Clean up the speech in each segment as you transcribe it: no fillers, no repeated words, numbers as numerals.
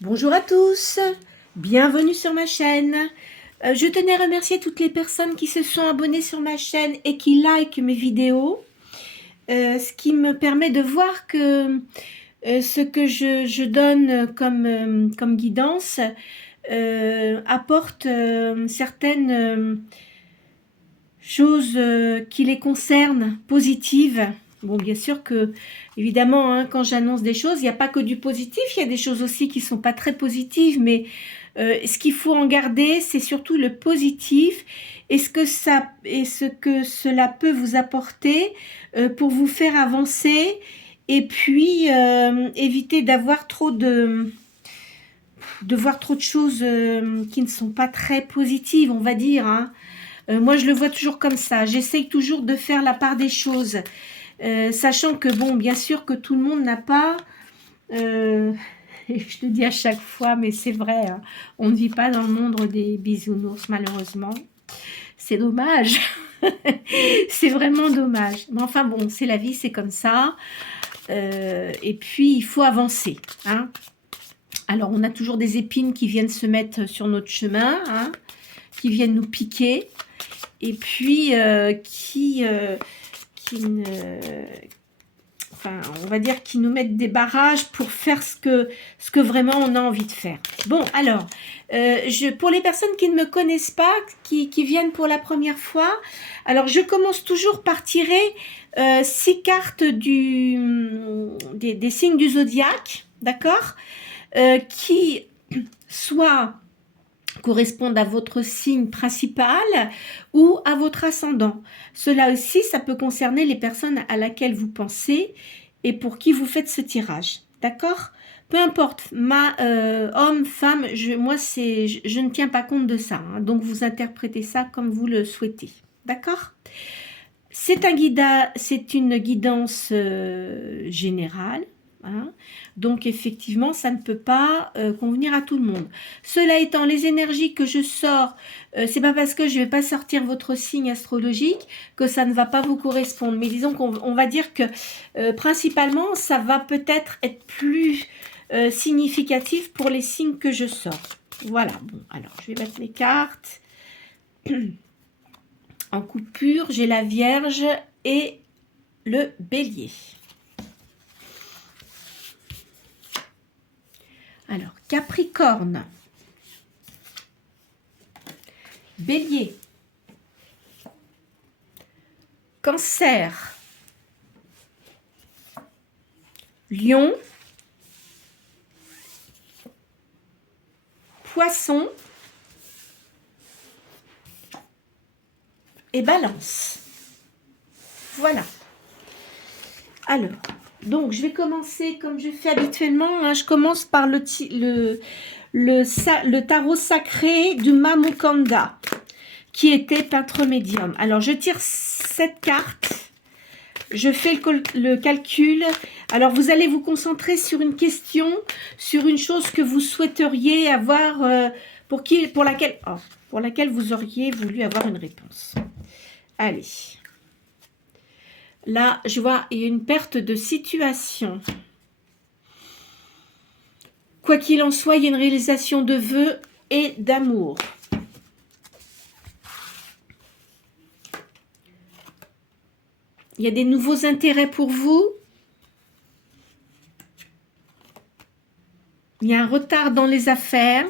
Bonjour à tous, bienvenue sur ma chaîne. Je tenais à remercier toutes les personnes qui se sont abonnées sur ma chaîne et qui likent mes vidéos, ce qui me permet de voir que ce que je donne comme guidance apporte certaines choses qui les concernent, positives. Bon, bien sûr que, évidemment, hein, quand j'annonce des choses, il n'y a pas que du positif, il y a des choses aussi qui ne sont pas très positives, mais ce qu'il faut en garder, c'est surtout le positif et ce que cela peut vous apporter pour vous faire avancer et puis éviter d'avoir de voir trop de choses qui ne sont pas très positives, on va dire, hein. Moi, je le vois toujours comme ça. J'essaye toujours de faire la part des choses. Sachant que, bon, bien sûr que tout le monde n'a pas... et je le dis à chaque fois, mais c'est vrai, hein, on ne vit pas dans le monde des bisounours, malheureusement. C'est dommage. C'est vraiment dommage. Mais enfin, bon, c'est la vie, c'est comme ça. Et puis, il faut avancer, hein. Alors, on a toujours des épines qui viennent se mettre sur notre chemin, hein, qui viennent nous piquer. Et puis enfin, on va dire qui nous mettent des barrages pour faire ce que vraiment on a envie de faire. Bon, alors, pour les personnes qui ne me connaissent pas, qui viennent pour la première fois, alors je commence toujours par tirer 6 cartes des signes du zodiaque, d'accord, qui soit correspondent à votre signe principal ou à votre ascendant. Cela aussi, ça peut concerner les personnes à laquelle vous pensez et pour qui vous faites ce tirage. D'accord? Peu importe, homme, femme, je ne tiens pas compte de ça. Hein, donc, vous interprétez ça comme vous le souhaitez. D'accord? C'est une guidance générale. Hein. Donc effectivement, ça ne peut pas convenir à tout le monde. Cela étant, les énergies que je sors, c'est pas parce que je vais pas sortir votre signe astrologique que ça ne va pas vous correspondre. Mais disons qu'on va dire que principalement, ça va peut-être être plus significatif pour les signes que je sors. Voilà, bon, alors je vais mettre mes cartes. En coupure, j'ai la Vierge et le Bélier. Alors, Capricorne, Bélier, Cancer, Lion, Poisson et Balance. Voilà. Alors, donc je vais commencer comme je fais habituellement. Hein, je commence par le tarot sacré du Mamukanda, qui était peintre médium. Alors, je tire cette carte. Je fais le calcul. Alors, vous allez vous concentrer sur une question, sur une chose que vous souhaiteriez avoir, pour laquelle vous auriez voulu avoir une réponse. Allez. Là, je vois, il y a une perte de situation. Quoi qu'il en soit, il y a une réalisation de vœux et d'amour. Il y a des nouveaux intérêts pour vous. Il y a un retard dans les affaires.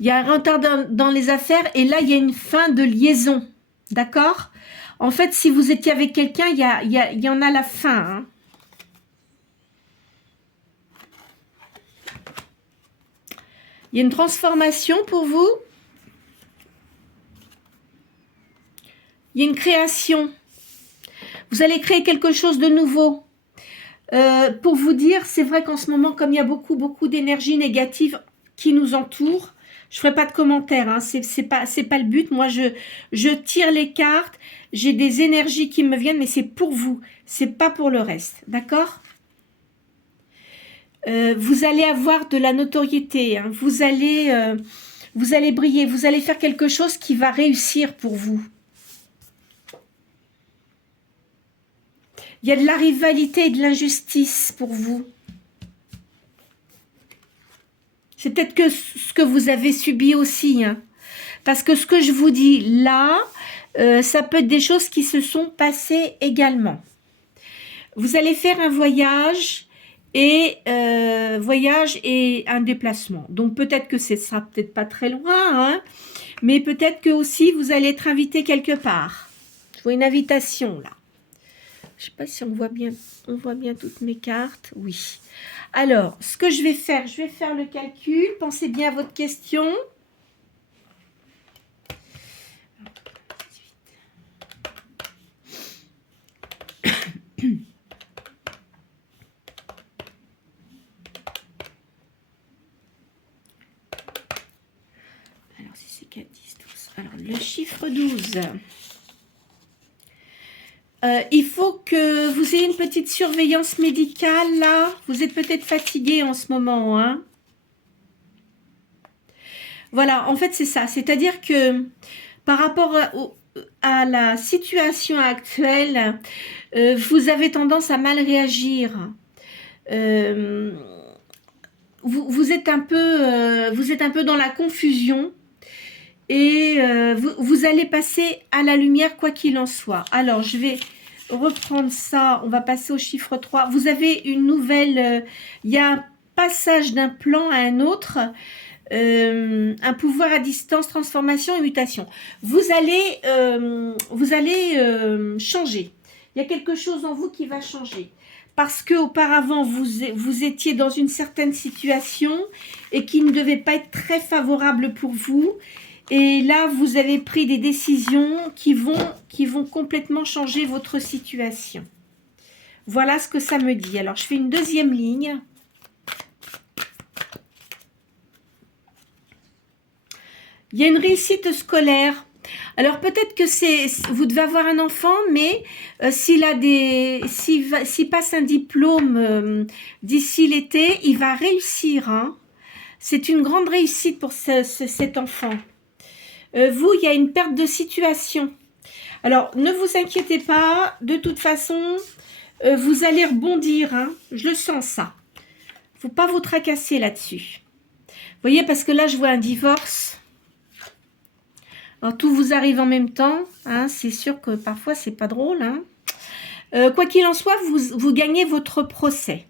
Il y a un retard dans les affaires et là, il y a une fin de liaison. D'accord? En fait, si vous étiez avec quelqu'un, il y en a la fin. Hein. Il y a une transformation pour vous. Il y a une création. Vous allez créer quelque chose de nouveau. Pour vous dire, c'est vrai qu'en ce moment, comme il y a beaucoup d'énergie négative qui nous entoure, je ne ferai pas de commentaires, hein, c'est pas le but. Moi, je tire les cartes, j'ai des énergies qui me viennent, mais c'est pour vous, c'est pas pour le reste, d'accord? Vous allez avoir de la notoriété, hein, vous allez briller, vous allez faire quelque chose qui va réussir pour vous. Il y a de la rivalité et de l'injustice pour vous. C'est peut-être que ce que vous avez subi aussi, hein. Parce que ce que je vous dis là, ça peut être des choses qui se sont passées également. Vous allez faire un voyage et un déplacement. Donc peut-être que ce sera peut-être pas très loin, hein, mais peut-être que aussi vous allez être invité quelque part. Je vois une invitation là. Je sais pas si on voit bien toutes mes cartes. Oui. Alors, ce que je vais faire le calcul. Pensez bien à votre question. Alors, si c'est 4, 10, 12. Alors, le chiffre 12. Il faut que vous ayez une petite surveillance médicale, là. Vous êtes peut-être fatigué en ce moment, hein. Voilà, en fait, c'est ça. C'est-à-dire que par rapport à la situation actuelle, vous avez tendance à mal réagir. Vous êtes un peu dans la confusion et vous allez passer à la lumière quoi qu'il en soit. Alors, je vais reprendre ça. On va passer au chiffre 3. Vous avez une nouvelle... Il y a un passage d'un plan à un autre. Un pouvoir à distance, transformation et mutation. Vous allez changer. Il y a quelque chose en vous qui va changer. Parce qu'auparavant, vous étiez dans une certaine situation et qui ne devait pas être très favorable pour vous. Et là, vous avez pris des décisions qui vont complètement changer votre situation. Voilà ce que ça me dit. Alors, je fais une deuxième ligne. Il y a une réussite scolaire. Alors peut-être que vous devez avoir un enfant, mais s'il passe un diplôme d'ici l'été, il va réussir, hein. C'est une grande réussite pour cet enfant. Vous, il y a une perte de situation. Alors ne vous inquiétez pas, de toute façon, vous allez rebondir, hein. Je le sens ça. Il ne faut pas vous tracasser là-dessus. Vous voyez, parce que là, je vois un divorce. Alors, tout vous arrive en même temps, hein, c'est sûr que parfois c'est pas drôle, hein. Quoi qu'il en soit, vous gagnez votre procès.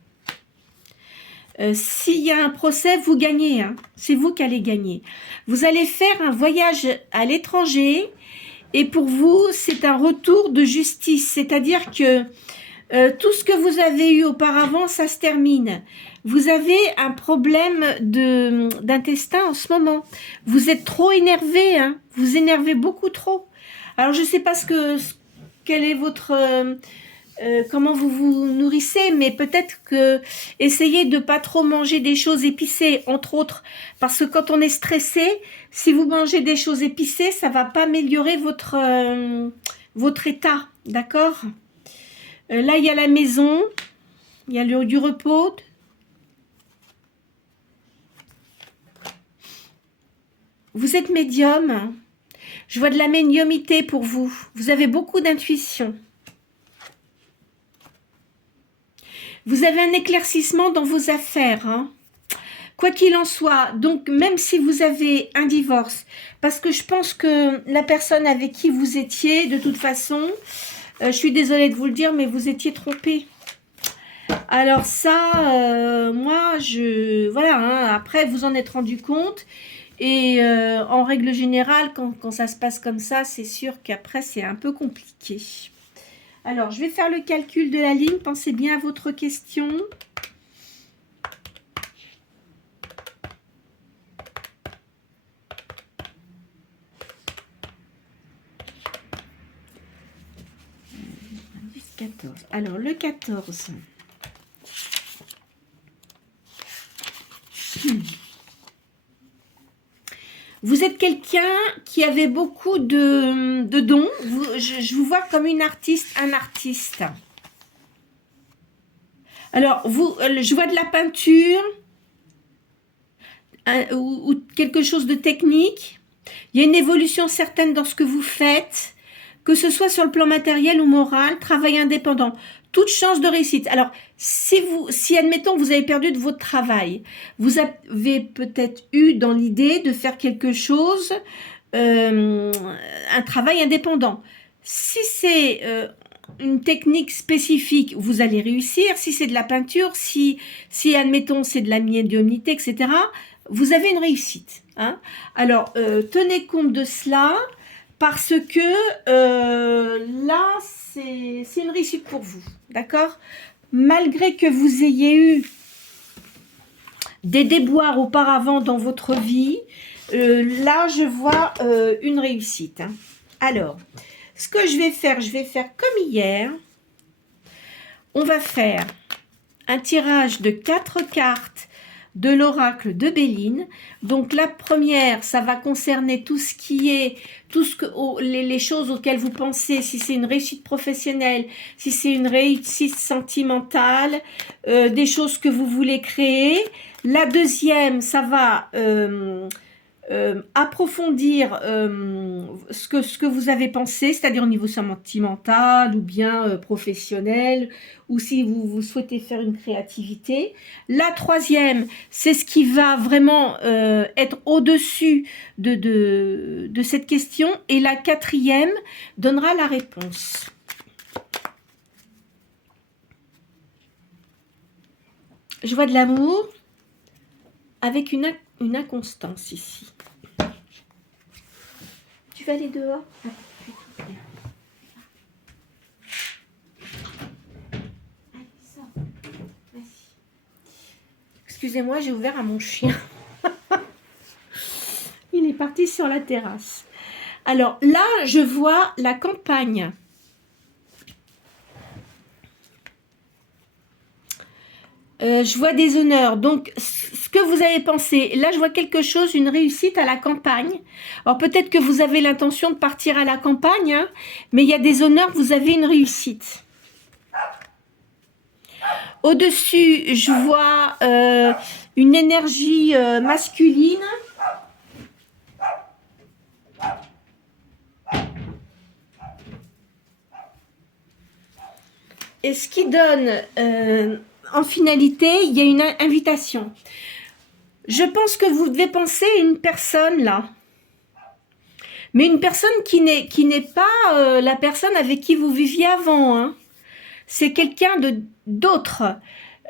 S'il y a un procès, vous gagnez, hein. C'est vous qui allez gagner. Vous allez faire un voyage à l'étranger et pour vous, c'est un retour de justice. C'est-à-dire que tout ce que vous avez eu auparavant, ça se termine. Vous avez un problème d'intestin en ce moment. Vous êtes trop énervé, hein. Vous énervez beaucoup trop. Alors, je ne sais pas quel est votre... comment vous vous nourrissez, mais peut-être que essayez de ne pas trop manger des choses épicées, entre autres. Parce que quand on est stressé, si vous mangez des choses épicées, ça ne va pas améliorer votre état, d'accord ? Là, il y a la maison, il y a du repos. Vous êtes médium. Je vois de la médiumité pour vous. Vous avez beaucoup d'intuition. Vous avez un éclaircissement dans vos affaires, hein. Quoi qu'il en soit, donc même si vous avez un divorce, parce que je pense que la personne avec qui vous étiez, de toute façon, je suis désolée de vous le dire, mais vous étiez trompé. Alors ça, moi, voilà, hein, après, vous en êtes rendu compte. Et en règle générale, quand ça se passe comme ça, c'est sûr qu'après, c'est un peu compliqué. Alors, je vais faire le calcul de la ligne. Pensez bien à votre question. Alors, le 14. Vous êtes quelqu'un qui avait beaucoup de dons. Je vous vois comme une artiste, un artiste. Alors, je vois de la peinture ou quelque chose de technique. Il y a une évolution certaine dans ce que vous faites, que ce soit sur le plan matériel ou moral, travail indépendant. toute chance de réussite. Alors, si admettons, vous avez perdu de votre travail, vous avez peut-être eu dans l'idée de faire quelque chose, un travail indépendant. Si c'est une technique spécifique, vous allez réussir. Si c'est de la peinture, si admettons, c'est de la médiumnité, etc., vous avez une réussite. Hein. Alors, tenez compte de cela, parce que là, c'est une réussite pour vous. D'accord? Malgré que vous ayez eu des déboires auparavant dans votre vie, là, je vois une réussite. Hein. Alors, ce que je vais faire comme hier. On va faire un tirage de 4 cartes de l'oracle de Béline. Donc la première, ça va concerner tout ce qui est, les choses auxquelles vous pensez, si c'est une réussite professionnelle, si c'est une réussite sentimentale, des choses que vous voulez créer. La deuxième, ça va approfondir ce que vous avez pensé, c'est-à-dire au niveau sentimental ou bien professionnel, ou si vous souhaitez faire une créativité. La troisième, c'est ce qui va vraiment être au-dessus de cette question. Et la quatrième donnera la réponse. Je vois de l'amour avec une inconstance ici. Tu vas aller dehors? Allez, sors. Vas-y. Excusez-moi, j'ai ouvert à mon chien. Il est parti sur la terrasse. Alors là, je vois la campagne. Je vois des honneurs. Donc, ce que vous avez pensé, là, je vois quelque chose, une réussite à la campagne. Alors, peut-être que vous avez l'intention de partir à la campagne, hein, mais il y a des honneurs, vous avez une réussite. Au-dessus, je vois une énergie masculine. Et ce qui donne... en finalité, il y a une invitation. Je pense que vous devez penser à une personne là. Mais une personne qui n'est pas la personne avec qui vous viviez avant. Hein. C'est quelqu'un d'autre.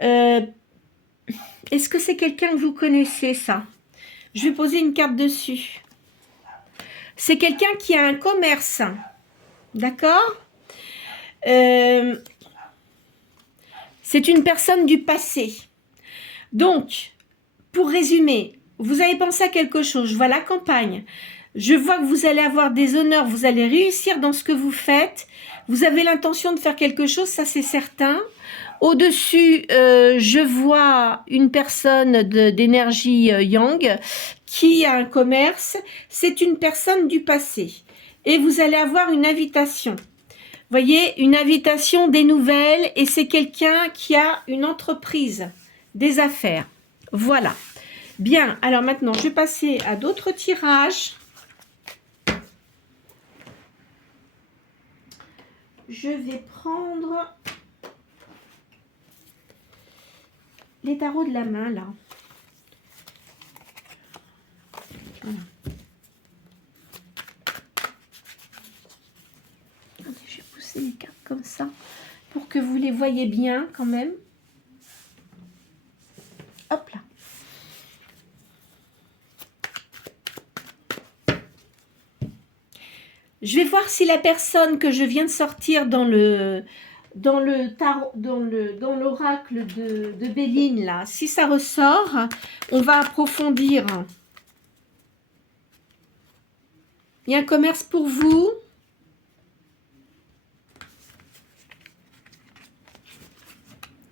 Est-ce que c'est quelqu'un que vous connaissez, ça? Je vais poser une carte dessus. C'est quelqu'un qui a un commerce. D'accord? C'est une personne du passé. Donc, pour résumer, vous avez pensé à quelque chose. Je vois la campagne. Je vois que vous allez avoir des honneurs. Vous allez réussir dans ce que vous faites. Vous avez l'intention de faire quelque chose, ça c'est certain. Au-dessus, je vois une personne d'énergie yang qui a un commerce. C'est une personne du passé. Et vous allez avoir une invitation. Voyez, une invitation, des nouvelles, et c'est quelqu'un qui a une entreprise, des affaires. Voilà. Bien, alors maintenant, je vais passer à d'autres tirages. Je vais prendre les tarots de la main, là. Voilà. Je vais pousser les cartes comme ça pour que vous les voyez bien quand même. Hop là. Je vais voir si la personne que je viens de sortir dans l'oracle de Béline, là, si ça ressort, on va approfondir. Il y a un commerce pour vous.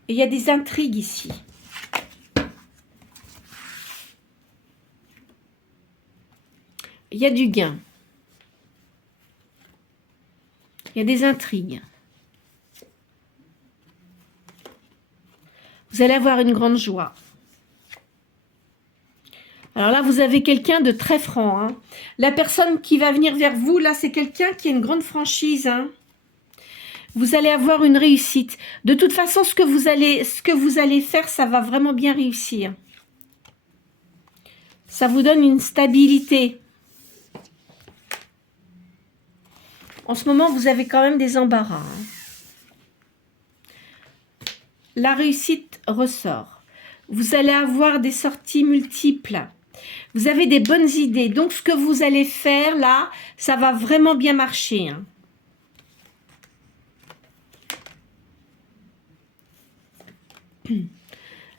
Et il y a des intrigues ici. Il y a du gain. Il y a des intrigues. Vous allez avoir une grande joie. Alors là, vous avez quelqu'un de très franc. Hein. La personne qui va venir vers vous, là, c'est quelqu'un qui a une grande franchise. Hein. Vous allez avoir une réussite. De toute façon, ce que vous allez faire, ça va vraiment bien réussir. Ça vous donne une stabilité. En ce moment, vous avez quand même des embarras. Hein. La réussite ressort. Vous allez avoir des sorties multiples. Vous avez des bonnes idées. Donc, ce que vous allez faire, là, ça va vraiment bien marcher. Hein.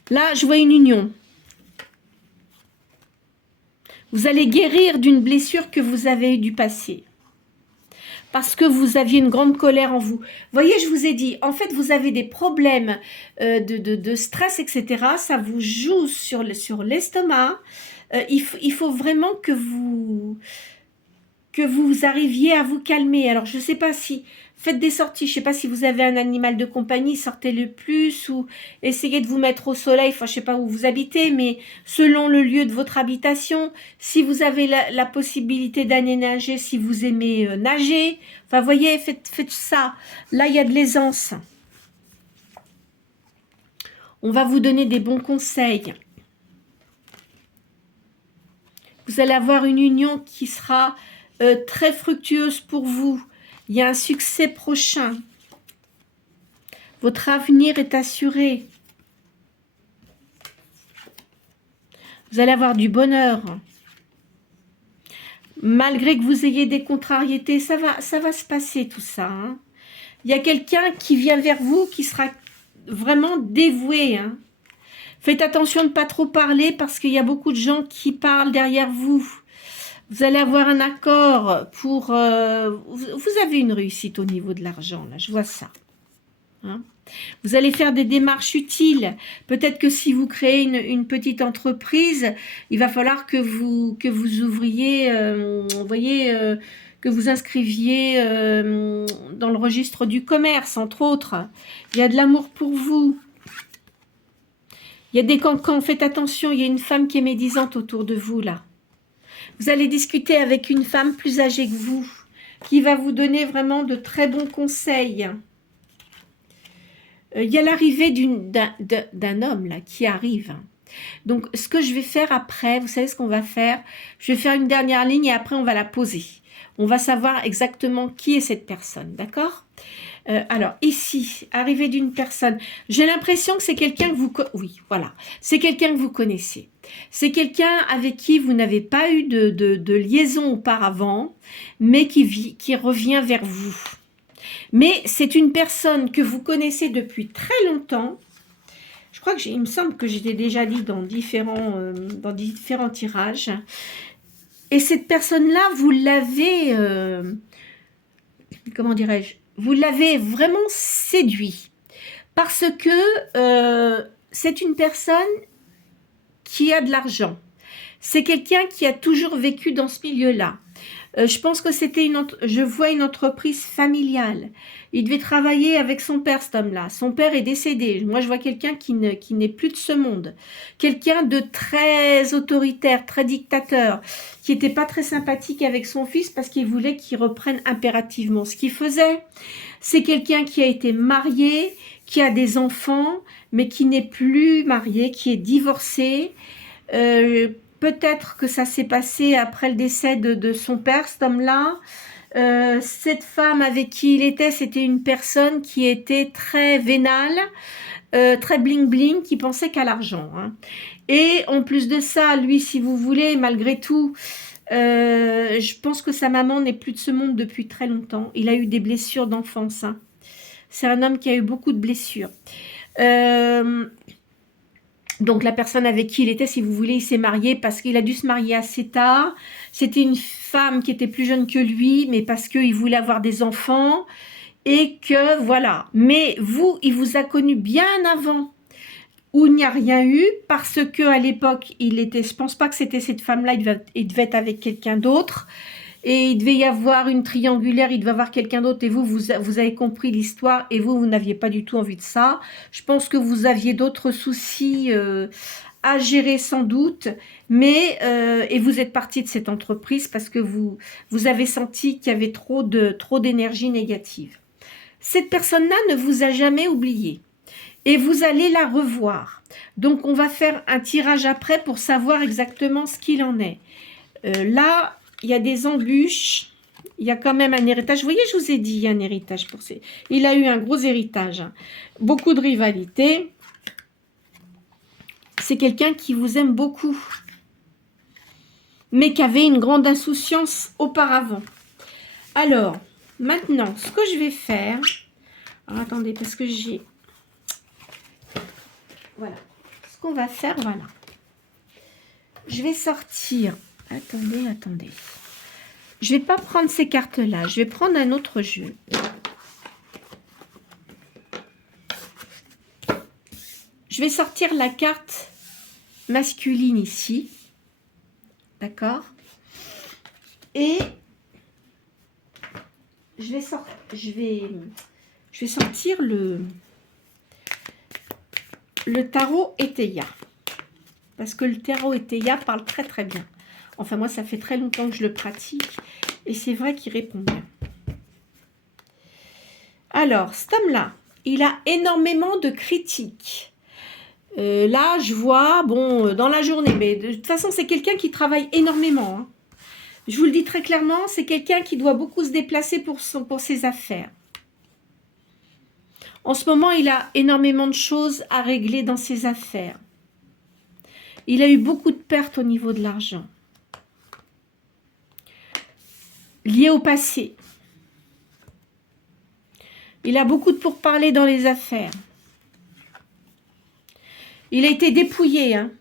Là, je vois une union. Vous allez guérir d'une blessure que vous avez eue du passé. Parce que vous aviez une grande colère en vous. Voyez, je vous ai dit, en fait, vous avez des problèmes de stress, etc. Ça vous joue sur l'estomac. Il faut vraiment que vous arriviez à vous calmer. Alors, je ne sais pas si... Faites des sorties. Je ne sais pas si vous avez un animal de compagnie, sortez le plus ou essayez de vous mettre au soleil. Enfin, je ne sais pas où vous habitez, mais selon le lieu de votre habitation, si vous avez la possibilité d'aller nager, si vous aimez nager. Enfin, voyez, faites ça. Là, il y a de l'aisance. On va vous donner des bons conseils. Vous allez avoir une union qui sera très fructueuse pour vous. Il y a un succès prochain. Votre avenir est assuré. Vous allez avoir du bonheur. Malgré que vous ayez des contrariétés, ça va se passer tout ça. Hein. Il y a quelqu'un qui vient vers vous qui sera vraiment dévoué. Hein. Faites attention de ne pas trop parler parce qu'il y a beaucoup de gens qui parlent derrière vous. Vous allez avoir un accord pour... vous avez une réussite au niveau de l'argent, là, je vois ça. Hein? Vous allez faire des démarches utiles. Peut-être que si vous créez une petite entreprise, il va falloir que vous ouvriez, vous voyez, que vous inscriviez dans le registre du commerce, entre autres. Il y a de l'amour pour vous. Il y a des cancans, faites attention, il y a une femme qui est médisante autour de vous, là. Vous allez discuter avec une femme plus âgée que vous, qui va vous donner vraiment de très bons conseils. Il y a l'arrivée d'un homme là qui arrive. Donc, ce que je vais faire après, vous savez ce qu'on va faire? Je vais faire une dernière ligne et après, on va la poser. On va savoir exactement qui est cette personne, d'accord? Alors, ici, arrivée d'une personne, j'ai l'impression que c'est quelqu'un que vous... Oui, voilà, c'est quelqu'un que vous connaissez. C'est quelqu'un avec qui vous n'avez pas eu de liaison auparavant, mais qui revient vers vous. Mais c'est une personne que vous connaissez depuis très longtemps. Je crois que il me semble que j'ai déjà dit dans différents tirages. Et cette personne-là, vous l'avez... comment dirais-je? Vous l'avez vraiment séduit. Parce que c'est une personne qui a de l'argent. C'est quelqu'un qui a toujours vécu dans ce milieu-là. Je pense que c'était je vois une entreprise familiale. Il devait travailler avec son père, cet homme-là. Son père est décédé. Moi, je vois quelqu'un qui n'est plus de ce monde. Quelqu'un de très autoritaire, très dictateur, qui n'était pas très sympathique avec son fils parce qu'il voulait qu'il reprenne impérativement ce qu'il faisait. C'est quelqu'un qui a été marié, qui a des enfants, mais qui n'est plus marié, qui est divorcé. Peut-être que ça s'est passé après le décès de son père, cet homme-là. Cette femme avec qui il était, c'était une personne qui était très vénale, très bling-bling, qui pensait qu'à l'argent. Hein. Et en plus de ça, lui, si vous voulez, malgré tout, je pense que sa maman n'est plus de ce monde depuis très longtemps. Il a eu des blessures d'enfance. Hein. C'est un homme qui a eu beaucoup de blessures. Donc, la personne avec qui il était, si vous voulez, il s'est marié parce qu'il a dû se marier assez tard. C'était une femme qui était plus jeune que lui, mais parce qu'il voulait avoir des enfants. Et que, voilà. Mais vous, il vous a connu bien avant, où il n'y a rien eu, parce que à l'époque, il était... Je pense pas que c'était cette femme-là, il devait être avec quelqu'un d'autre. Et il devait y avoir une triangulaire, il devait y avoir quelqu'un d'autre, et vous avez compris l'histoire, et vous n'aviez pas du tout envie de ça. Je pense que vous aviez d'autres soucis à gérer sans doute, mais et vous êtes parti de cette entreprise parce que vous avez senti qu'il y avait trop d'énergie négative. cette personne-là ne vous a jamais oublié. Et vous allez la revoir. Donc, on va faire un tirage après pour savoir exactement ce qu'il en est. Là, il y a des embûches. Il y a quand même un héritage. Vous voyez, je vous ai dit, il y a un héritage pour ces... Il a eu un gros héritage. Hein. Beaucoup de rivalité. C'est quelqu'un qui vous aime beaucoup. Mais qui avait une grande insouciance auparavant. Alors, maintenant, ce que je vais faire... Alors, attendez, parce que j'ai... Voilà. Ce qu'on va faire, voilà. Je vais sortir. Attendez. Je ne vais pas prendre ces cartes-là. Je vais prendre un autre jeu. Je vais sortir la carte masculine ici. D'accord? Et je vais sortir le tarot Eteia. Parce que le tarot Eteia parle très très bien. Enfin, moi, ça fait très longtemps que je le pratique. Et c'est vrai qu'il répond bien. Alors, cet homme-là, il a énormément de critiques. Là, je vois, bon, dans la journée, mais de toute façon, c'est quelqu'un qui travaille énormément. Hein. Je vous le dis très clairement, c'est quelqu'un qui doit beaucoup se déplacer pour ses affaires. En ce moment, il a énormément de choses à régler dans ses affaires. Il a eu beaucoup de pertes au niveau de l'argent. Liées au passé. Il a beaucoup de pourparlers dans les affaires. Il a été dépouillé. Hein.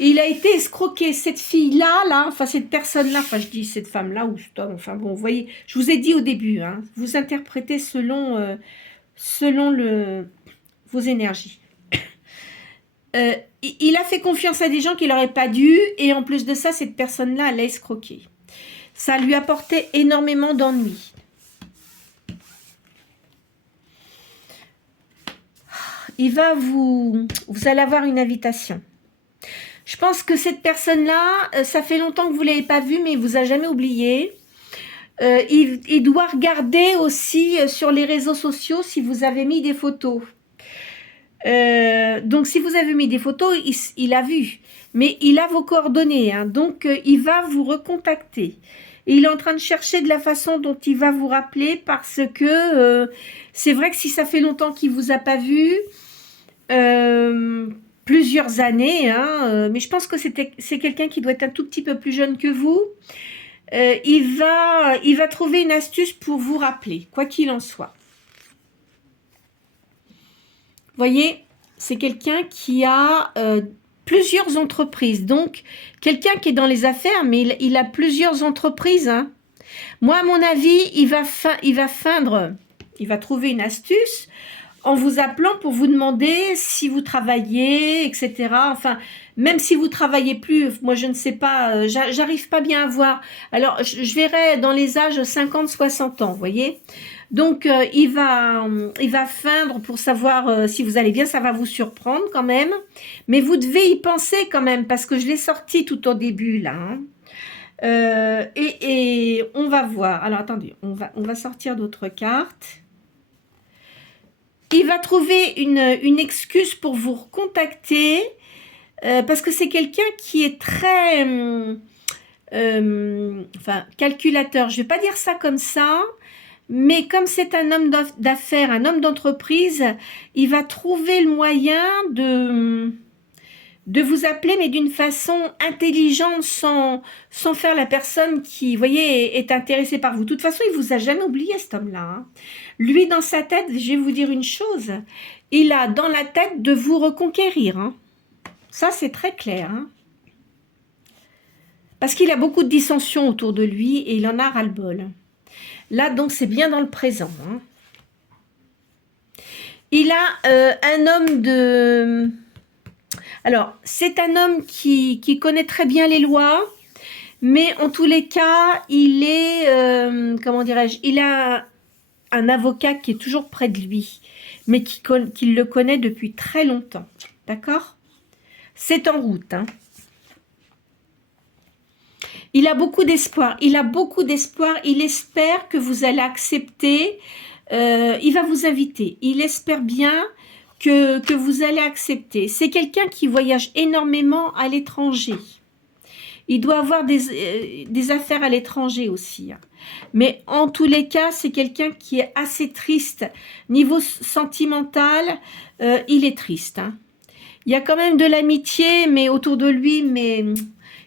Il a été escroqué. Cette fille-là, enfin cette personne-là, enfin je dis cette femme-là ou cet homme, enfin bon, vous voyez, je vous ai dit au début, hein, vous interprétez selon vos énergies. Il a fait confiance à des gens qu'il n'aurait pas dû et en plus de ça, cette personne-là, elle a escroqué. Ça lui apportait énormément d'ennuis. Vous allez avoir une invitation. Je pense que cette personne-là, ça fait longtemps que vous ne l'avez pas vue, mais il ne vous a jamais oublié. Il doit regarder aussi sur les réseaux sociaux si vous avez mis des photos. Donc, si vous avez mis des photos, il a vu. Mais il a vos coordonnées. Hein, donc, il va vous recontacter. Et il est en train de chercher de la façon dont il va vous rappeler parce que c'est vrai que si ça fait longtemps qu'il ne vous a pas vu, plusieurs années, hein, mais je pense que c'est quelqu'un qui doit être un tout petit peu plus jeune que vous, il va trouver une astuce pour vous rappeler, quoi qu'il en soit. Vous voyez, c'est quelqu'un qui a plusieurs entreprises. Donc, quelqu'un qui est dans les affaires, mais il a plusieurs entreprises. Hein. Moi, à mon avis, il va trouver une astuce en vous appelant pour vous demander si vous travaillez, etc. Enfin, même si vous travaillez plus, moi, je ne sais pas, j'arrive pas bien à voir. Alors, je verrai dans les âges 50-60 ans, vous voyez. Donc, il va feindre pour savoir si vous allez bien. Ça va vous surprendre quand même. Mais vous devez y penser quand même, parce que je l'ai sorti tout au début, là. Hein. Et on va voir. Alors, attendez, on va sortir d'autres cartes. Il va trouver une excuse pour vous recontacter, parce que c'est quelqu'un qui est très... enfin, calculateur. Je ne vais pas dire ça comme ça. Mais comme c'est un homme d'affaires, un homme d'entreprise, il va trouver le moyen de vous appeler, mais d'une façon intelligente, sans faire la personne qui, vous voyez, est intéressée par vous. De toute façon, il ne vous a jamais oublié, cet homme-là. Hein. Lui, dans sa tête, je vais vous dire une chose, il a dans la tête de vous reconquérir. Hein. Ça, c'est très clair. Hein. Parce qu'il a beaucoup de dissensions autour de lui et il en a ras-le-bol. Là, donc, c'est bien dans le présent. Hein. Il a un homme de... Alors, c'est un homme qui connaît très bien les lois, mais en tous les cas, il est... comment dirais-je? Il a un avocat qui est toujours près de lui, mais qui le connaît depuis très longtemps. D'accord? C'est en route. Hein. Il a beaucoup d'espoir. Il a beaucoup d'espoir. Il espère que vous allez accepter il va vous inviter. Il espère bien que vous allez accepter. C'est quelqu'un qui voyage énormément à l'étranger. Il doit avoir des affaires à l'étranger aussi. Mais en tous les cas, c'est quelqu'un qui est assez triste. Niveau sentimental, il est triste. Hein. Il y a quand même de l'amitié, mais autour de lui, mais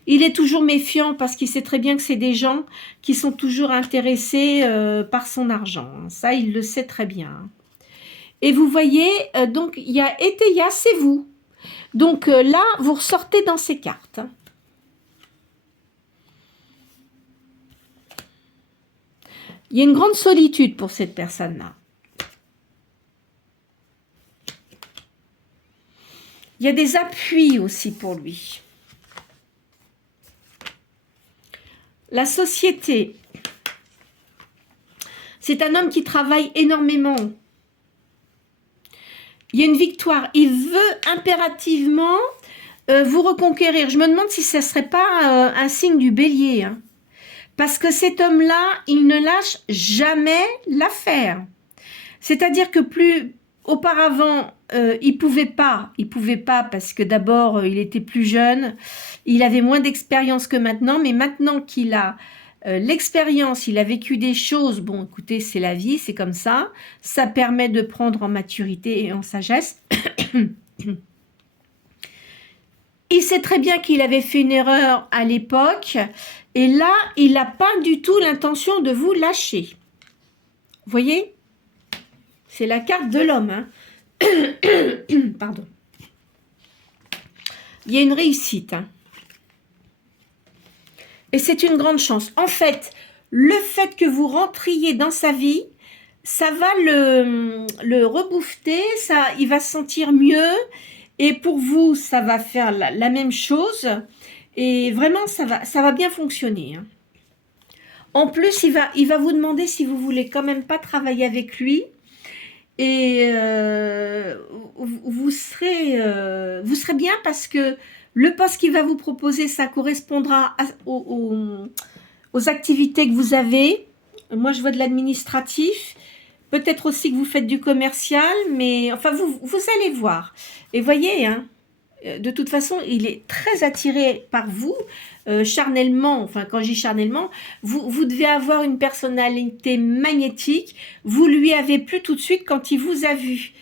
il est toujours méfiant parce qu'il sait très bien que c'est des gens qui sont toujours intéressés par son argent. Ça, il le sait très bien. Et vous voyez, donc, il y a Eteia, c'est vous. Donc là, vous ressortez dans ces cartes. Il y a une grande solitude pour cette personne-là. Il y a des appuis aussi pour lui. La société. C'est un homme qui travaille énormément. Il y a une victoire. Il veut impérativement vous reconquérir. Je me demande si ce ne serait pas un signe du bélier. Hein. Parce que cet homme-là, il ne lâche jamais l'affaire. C'est-à-dire que plus auparavant, il pouvait pas parce que d'abord, il était plus jeune, il avait moins d'expérience que maintenant, mais maintenant qu'il a l'expérience, il a vécu des choses, bon, écoutez, c'est la vie, c'est comme ça permet de prendre en maturité et en sagesse. Il sait très bien qu'il avait fait une erreur à l'époque, et là, il n'a pas du tout l'intention de vous lâcher. Vous voyez? C'est la carte de l'homme. Hein. Pardon. Il y a une réussite. Hein. Et c'est une grande chance. En fait, le fait que vous rentriez dans sa vie, ça va le rebouffer, il va se sentir mieux. Et pour vous, ça va faire la même chose. Et vraiment, ça va bien fonctionner. Hein. En plus, il va vous demander si vous voulez quand même pas travailler avec lui. Et vous serez bien parce que le poste qu'il va vous proposer, ça correspondra aux activités que vous avez. Moi, je vois de l'administratif. Peut-être aussi que vous faites du commercial, mais enfin, vous allez voir. Et voyez, hein, de toute façon, il est très attiré par vous, charnellement, enfin, quand je dis charnellement, vous devez avoir une personnalité magnétique, vous lui avez plu tout de suite quand il vous a vu.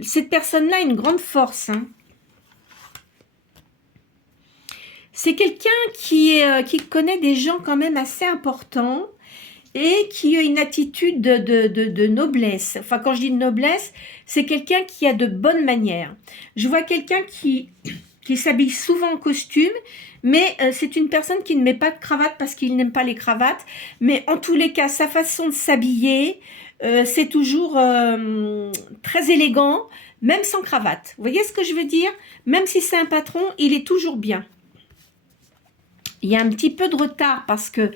Cette personne-là a une grande force. Hein. C'est quelqu'un qui connaît des gens quand même assez importants, et qui a une attitude de noblesse. Enfin, quand je dis de noblesse, c'est quelqu'un qui a de bonnes manières. Je vois quelqu'un qui s'habille souvent en costume, mais c'est une personne qui ne met pas de cravate parce qu'il n'aime pas les cravates. Mais en tous les cas, sa façon de s'habiller, c'est toujours très élégant, même sans cravate. Vous voyez ce que je veux dire? Même si c'est un patron, il est toujours bien. Il y a un petit peu de retard parce que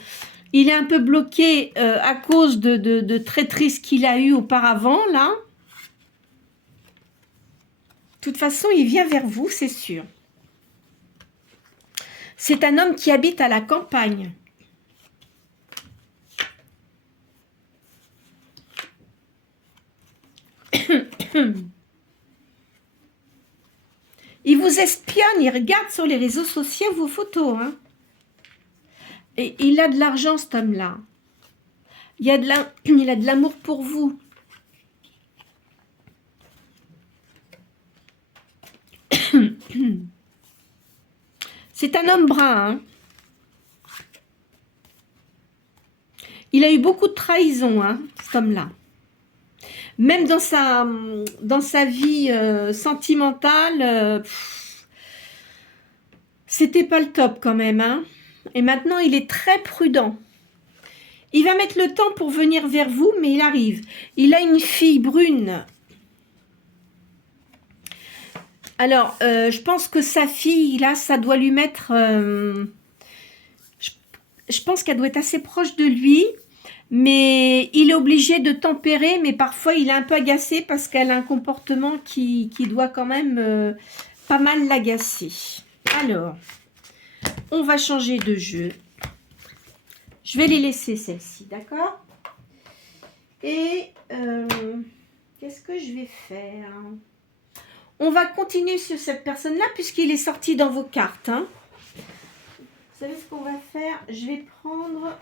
il est un peu bloqué à cause de traîtrises qu'il a eues auparavant, là. De toute façon, il vient vers vous, c'est sûr. C'est un homme qui habite à la campagne. Il vous espionne, il regarde sur les réseaux sociaux vos photos, hein. Et il a de l'argent, cet homme-là. Il a de l'amour pour vous. C'est un homme brun. Hein. Il a eu beaucoup de trahison, hein, cet homme-là. Même dans sa vie sentimentale, c'était pas le top quand même, hein. Et maintenant, il est très prudent. Il va mettre le temps pour venir vers vous, mais il arrive. Il a une fille brune. Alors, je pense que sa fille, là, ça doit lui mettre... je pense qu'elle doit être assez proche de lui, mais il est obligé de tempérer, mais parfois, il est un peu agacé parce qu'elle a un comportement qui doit quand même pas mal l'agacer. Alors... on va changer de jeu. Je vais les laisser, celles-ci, d'accord? Et qu'est-ce que je vais faire? On va continuer sur cette personne-là puisqu'il est sorti dans vos cartes. Hein. Vous savez ce qu'on va faire? Je vais prendre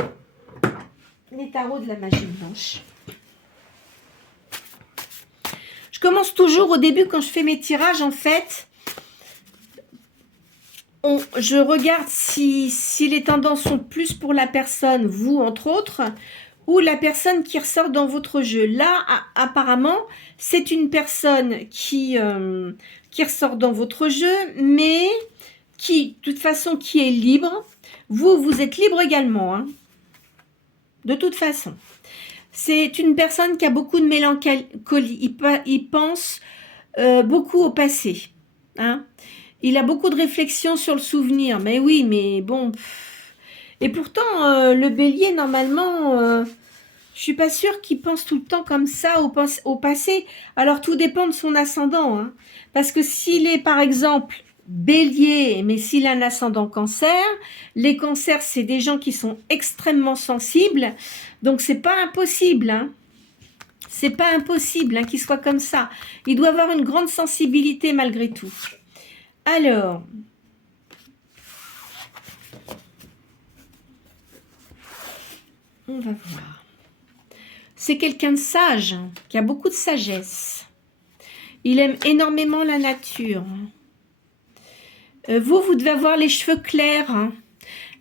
les tarots de la magie blanche. Je commence toujours au début quand je fais mes tirages, en fait. Je regarde si les tendances sont plus pour la personne, vous entre autres, ou la personne qui ressort dans votre jeu. Là, apparemment, c'est une personne qui ressort dans votre jeu, mais qui, de toute façon, qui est libre. Vous êtes libre également, hein, de toute façon. C'est une personne qui a beaucoup de mélancolie. Il pense beaucoup au passé. Hein. Il a beaucoup de réflexions sur le souvenir. Mais oui, mais bon. Et pourtant, le bélier, normalement, je suis pas sûre qu'il pense tout le temps comme ça au passé. Alors, tout dépend de son ascendant. Hein. Parce que s'il est, par exemple, bélier, mais s'il a un ascendant cancer, les cancers, c'est des gens qui sont extrêmement sensibles. Donc, c'est pas impossible. Hein. C'est pas impossible hein, qu'il soit comme ça. Il doit avoir une grande sensibilité malgré tout. Alors, on va voir. C'est quelqu'un de sage, qui a beaucoup de sagesse. Il aime énormément la nature. Vous devez avoir les cheveux clairs. Hein.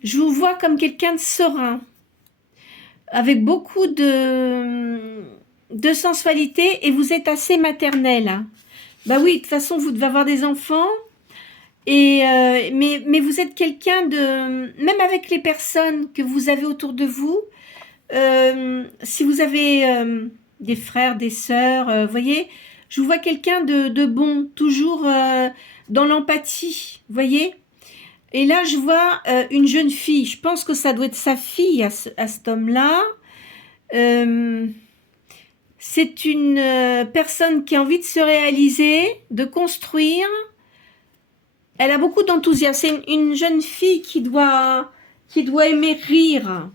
Je vous vois comme quelqu'un de serein, avec beaucoup de sensualité, et vous êtes assez maternel. Hein. Bah oui, de toute façon, vous devez avoir des enfants. Et mais vous êtes quelqu'un de... Même avec les personnes que vous avez autour de vous, si vous avez des frères, des sœurs, voyez, je vous vois quelqu'un de bon, toujours dans l'empathie, voyez. Et là, je vois une jeune fille. Je pense que ça doit être sa fille à cet homme-là. C'est une personne qui a envie de se réaliser, de construire. Elle a beaucoup d'enthousiasme. C'est une jeune fille qui doit aimer rire.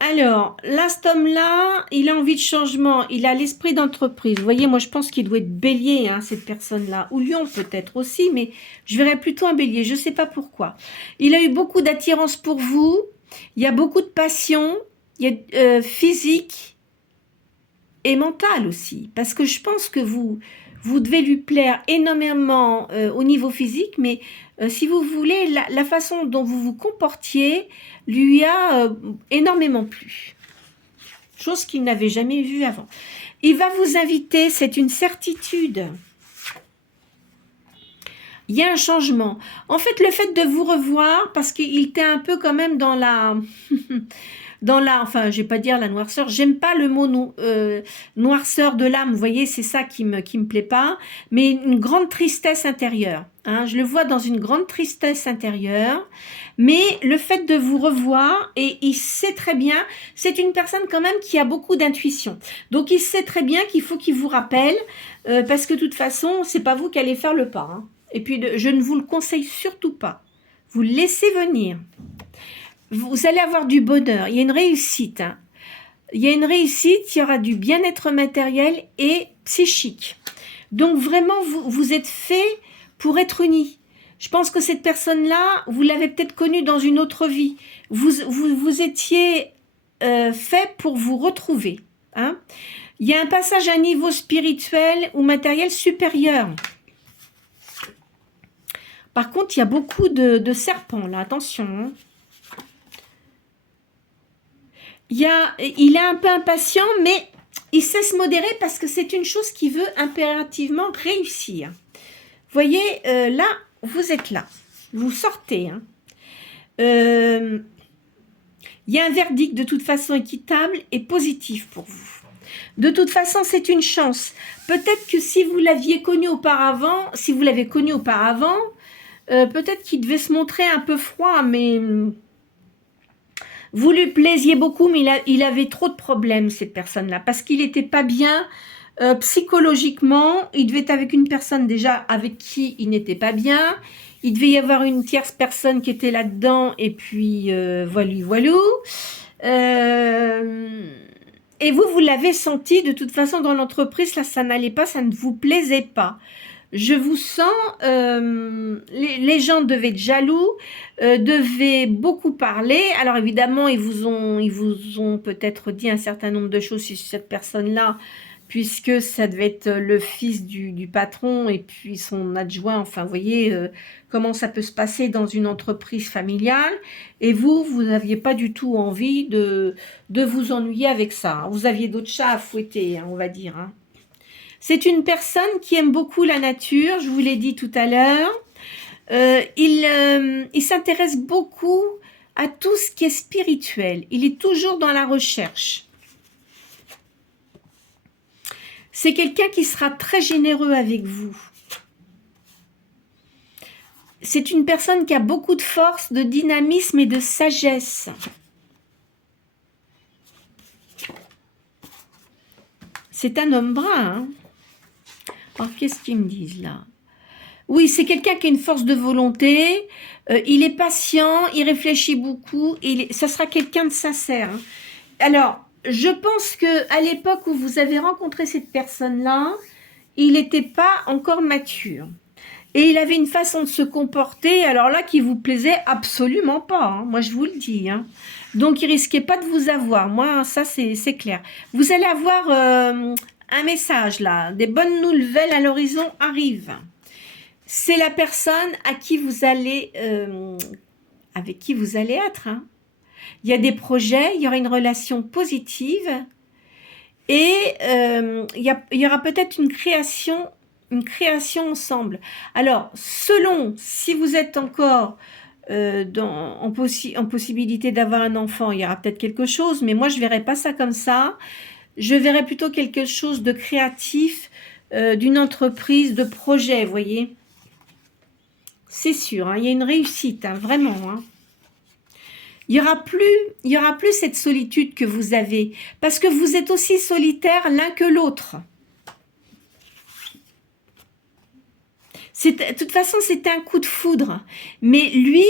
Alors, là, cet homme-là, il a envie de changement. Il a l'esprit d'entreprise. Vous voyez, moi, je pense qu'il doit être bélier, hein, cette personne-là. Ou lion, peut-être aussi, mais je verrais plutôt un bélier. Je ne sais pas pourquoi. Il a eu beaucoup d'attirance pour vous. Il y a beaucoup de passion. Il y a physique et mentale aussi. Parce que je pense que vous devez lui plaire énormément au niveau physique, mais si vous voulez, la façon dont vous vous comportiez lui a énormément plu. Chose qu'il n'avait jamais vue avant. Il va vous inviter, c'est une certitude. Il y a un changement. En fait, le fait de vous revoir, parce qu'il était un peu quand même dans la... enfin, je vais pas dire la noirceur, j'aime pas le mot noirceur de l'âme, vous voyez, c'est ça qui me plaît pas, mais une grande tristesse intérieure, hein, je le vois dans une grande tristesse intérieure, mais le fait de vous revoir, et il sait très bien, c'est une personne quand même qui a beaucoup d'intuition, donc il sait très bien qu'il faut qu'il vous rappelle, parce que de toute façon, c'est pas vous qui allez faire le pas, hein. Et puis je ne vous le conseille surtout pas, vous le laissez venir. Vous allez avoir du bonheur, il y a une réussite. Hein. Il y a une réussite, il y aura du bien-être matériel et psychique. Donc vraiment, vous êtes fait pour être unis. Je pense que cette personne-là, vous l'avez peut-être connue dans une autre vie. Vous étiez fait pour vous retrouver. Hein. Il y a un passage à un niveau spirituel ou matériel supérieur. Par contre, il y a beaucoup de serpents, là, attention. Hein. Il est un peu impatient, mais il sait se modérer parce que c'est une chose qui veut impérativement réussir. Vous voyez, là, vous êtes là. Vous sortez. Hein. Il y a un verdict de toute façon équitable et positif pour vous. De toute façon, c'est une chance. Peut-être que si vous l'aviez connu auparavant, peut-être qu'il devait se montrer un peu froid, mais... Vous lui plaisiez beaucoup, mais il avait trop de problèmes, cette personne-là, parce qu'il n'était pas bien psychologiquement. Il devait être avec une personne déjà avec qui il n'était pas bien. Il devait y avoir une tierce personne qui était là-dedans, et puis voilou. Et vous, vous l'avez senti, de toute façon, dans l'entreprise, là, ça n'allait pas, ça ne vous plaisait pas. Je vous sens, les gens devaient être jaloux, devaient beaucoup parler. Alors évidemment, ils vous ont peut-être dit un certain nombre de choses sur cette personne-là, puisque ça devait être le fils du patron et puis son adjoint. Enfin, vous voyez comment ça peut se passer dans une entreprise familiale. Et vous n'aviez pas du tout envie de vous ennuyer avec ça. Vous aviez d'autres chats à fouetter, hein, on va dire, hein. C'est une personne qui aime beaucoup la nature, je vous l'ai dit tout à l'heure. Il s'intéresse beaucoup à tout ce qui est spirituel. Il est toujours dans la recherche. C'est quelqu'un qui sera très généreux avec vous. C'est une personne qui a beaucoup de force, de dynamisme et de sagesse. C'est un homme brun, hein. Alors, qu'est-ce qu'ils me disent là? Oui, c'est quelqu'un qui a une force de volonté, il est patient, il réfléchit beaucoup, ça sera quelqu'un de sincère, hein. Alors, je pense qu'à l'époque où vous avez rencontré cette personne-là, il n'était pas encore mature. Et il avait une façon de se comporter, alors là, qui vous plaisait absolument pas, hein. Moi, je vous le dis, hein. Donc, il risquait pas de vous avoir. Moi, ça, c'est clair. Vous allez avoir un message là, des bonnes nouvelles à l'horizon arrivent. C'est la personne à qui vous allez, avec qui vous allez être, hein. Il y a des projets, il y aura une relation positive et il y aura peut-être une création ensemble. Alors, selon si vous êtes encore en possibilité d'avoir un enfant, il y aura peut-être quelque chose, mais moi je ne verrai pas ça comme ça. Je verrais plutôt quelque chose de créatif, d'une entreprise, de projet, vous voyez. C'est sûr, hein, il y a une réussite, hein, vraiment, hein. Il y aura plus cette solitude que vous avez, parce que vous êtes aussi solitaires l'un que l'autre. De toute façon, c'était un coup de foudre. Mais lui,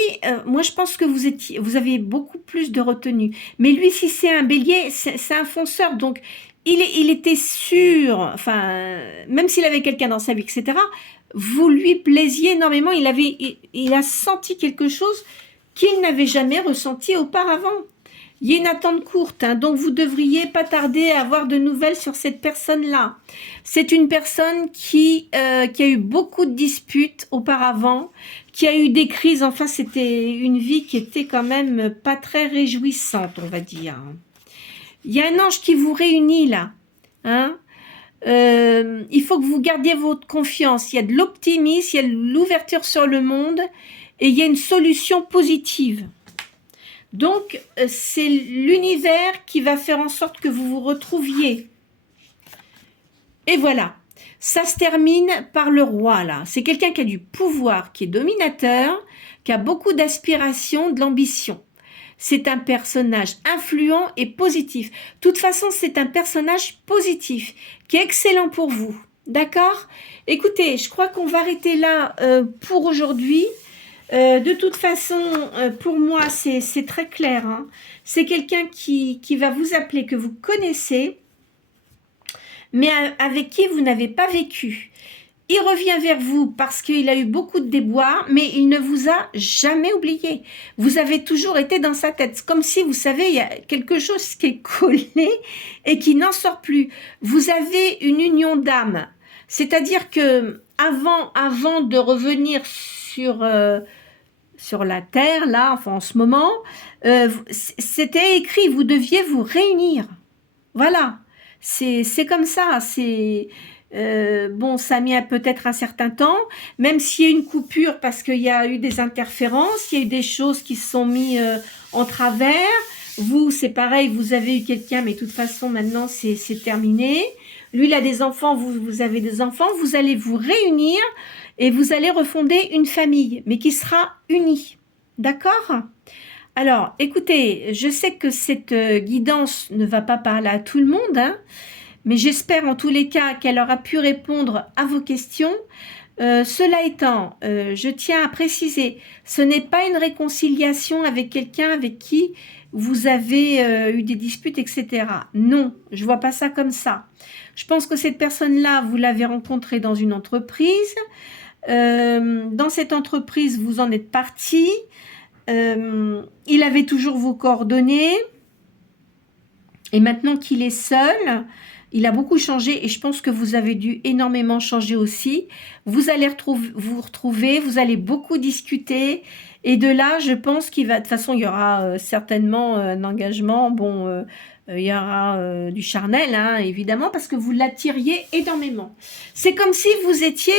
moi je pense que vous avez beaucoup plus de retenue. Mais lui, si c'est un bélier, c'est un fonceur. Donc, il était sûr, enfin, même s'il avait quelqu'un dans sa vie, etc., vous lui plaisiez énormément. Il a senti quelque chose qu'il n'avait jamais ressenti auparavant. Il y a une attente courte, hein, donc vous devriez pas tarder à avoir de nouvelles sur cette personne-là. C'est une personne qui a eu beaucoup de disputes auparavant, qui a eu des crises, enfin c'était une vie qui était quand même pas très réjouissante, on va dire. Il y a un ange qui vous réunit là, hein. Il faut que vous gardiez votre confiance, il y a de l'optimisme, il y a de l'ouverture sur le monde et il y a une solution positive. Donc, c'est l'univers qui va faire en sorte que vous vous retrouviez. Et voilà, ça se termine par le roi, là. C'est quelqu'un qui a du pouvoir, qui est dominateur, qui a beaucoup d'aspiration, de l'ambition. C'est un personnage influent et positif. De toute façon, c'est un personnage positif, qui est excellent pour vous. D'accord? Écoutez, je crois qu'on va arrêter là pour aujourd'hui. De toute façon, pour moi, c'est très clair, hein. C'est quelqu'un qui va vous appeler, que vous connaissez, mais avec qui vous n'avez pas vécu. Il revient vers vous parce qu'il a eu beaucoup de déboires, mais il ne vous a jamais oublié. Vous avez toujours été dans sa tête. C'est comme si, vous savez, il y a quelque chose qui est collé et qui n'en sort plus. Vous avez une union d'âme. C'est-à-dire que avant de revenir sur la terre, là, enfin en ce moment, c'était écrit, vous deviez vous réunir. Voilà, c'est comme ça, bon, ça a mis peut-être un certain temps, même s'il y a eu une coupure parce qu'il y a eu des interférences, il y a eu des choses qui se sont mises en travers. Vous, c'est pareil, vous avez eu quelqu'un, mais de toute façon, maintenant, c'est terminé. Lui, il a des enfants, vous avez des enfants, vous allez vous réunir et vous allez refonder une famille, mais qui sera unie. D'accord? Alors, écoutez, je sais que cette guidance ne va pas parler à tout le monde, hein, mais j'espère en tous les cas qu'elle aura pu répondre à vos questions. Cela étant, je tiens à préciser, ce n'est pas une réconciliation avec quelqu'un avec qui vous avez eu des disputes, etc. Non, je vois pas ça comme ça. Je pense que cette personne-là, vous l'avez rencontrée dans une entreprise. Dans cette entreprise, vous en êtes parti. Il avait toujours vos coordonnées. Et maintenant qu'il est seul, il a beaucoup changé et je pense que vous avez dû énormément changer aussi. Vous allez vous retrouver, vous allez beaucoup discuter. Et de là, je pense qu'il va... De toute façon, il y aura certainement un engagement. Bon, il y aura du charnel, hein, évidemment, parce que vous l'attiriez énormément. C'est comme si vous étiez...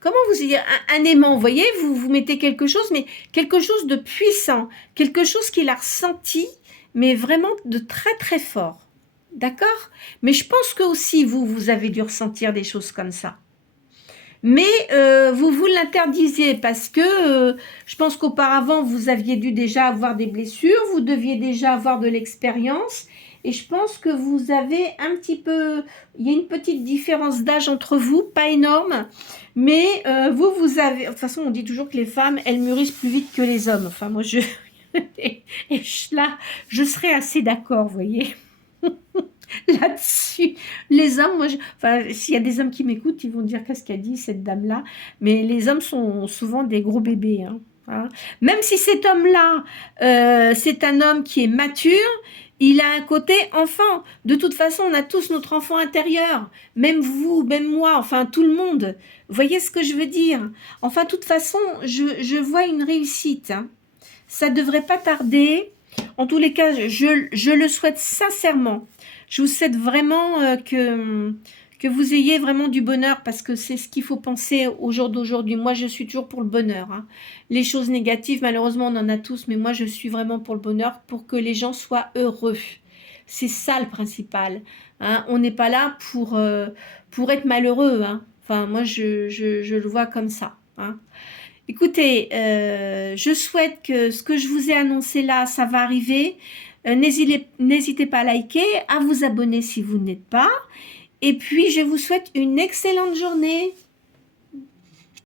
comment vous dire, un aimant, vous voyez, vous mettez quelque chose, mais quelque chose de puissant, quelque chose qu'il a ressenti, mais vraiment de très très fort. D'accord? Mais je pense que aussi vous avez dû ressentir des choses comme ça. Mais vous l'interdisiez parce que je pense qu'auparavant, vous aviez dû déjà avoir des blessures, vous deviez déjà avoir de l'expérience. Et je pense que vous avez un petit peu... Il y a une petite différence d'âge entre vous, pas énorme. Mais vous avez... De toute façon, on dit toujours que les femmes, elles mûrissent plus vite que les hommes. Enfin, moi, et là, je serais assez d'accord, vous voyez. Là-dessus, les hommes, enfin, s'il y a des hommes qui m'écoutent, ils vont dire qu'est-ce qu'a dit cette dame-là. Mais les hommes sont souvent des gros bébés. Hein. Même si cet homme-là, c'est un homme qui est mature, il a un côté enfant. De toute façon, on a tous notre enfant intérieur. Même vous, même moi, enfin tout le monde. Vous voyez ce que je veux dire? Enfin, de toute façon, je vois une réussite. Hein. Ça ne devrait pas tarder. En tous les cas, je le souhaite sincèrement. Je vous souhaite vraiment que vous ayez vraiment du bonheur parce que c'est ce qu'il faut penser au jour d'aujourd'hui. Moi, je suis toujours pour le bonheur. Hein. Les choses négatives, malheureusement, on en a tous, mais moi, je suis vraiment pour le bonheur, pour que les gens soient heureux. C'est ça le principal. Hein. On n'est pas là pour être malheureux. Hein. Enfin, moi, je le vois comme ça. Hein. Écoutez, je souhaite que ce que je vous ai annoncé là, ça va arriver. N'hésitez pas à liker, à vous abonner si vous n'êtes pas. Et puis, je vous souhaite une excellente journée.